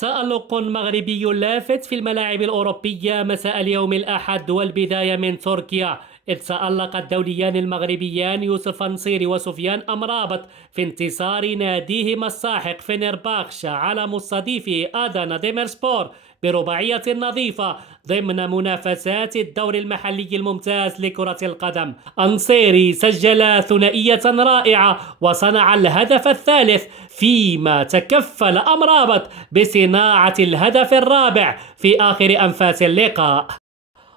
تألق مغربي لافت في الملاعب الأوروبية مساء اليوم الأحد، والبداية من تركيا، إذ تألق الدوليان المغربيان يوسف النصيري وسفيان أمرابط في انتصار ناديهما الساحق فنرباخشة على مستضيفه أدانا ديميرسبور برباعية نظيفة ضمن منافسات الدور المحلي الممتاز لكرة القدم. أنصيري سجل ثنائية رائعة وصنع الهدف الثالث، فيما تكفل أمرابط بصناعة الهدف الرابع في آخر أنفاس اللقاء.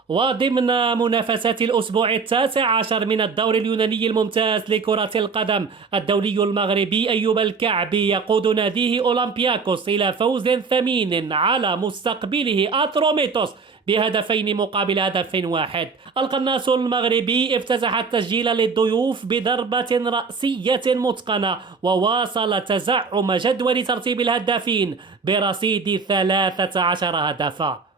وضمن منافسات الأسبوع التاسع عشر من الدور اليوناني الممتاز لكرة القدم، الدولي المغربي أيوب الكعبي يقود ناديه أولمبياكوس إلى فوز ثمين على مستقبله أتروميتوس بهدفين مقابل هدف واحد. القناص المغربي افتتح التسجيل للضيوف بضربة رأسية متقنة، وواصل تزعم جدول ترتيب الهدافين برصيد 13 هدفا.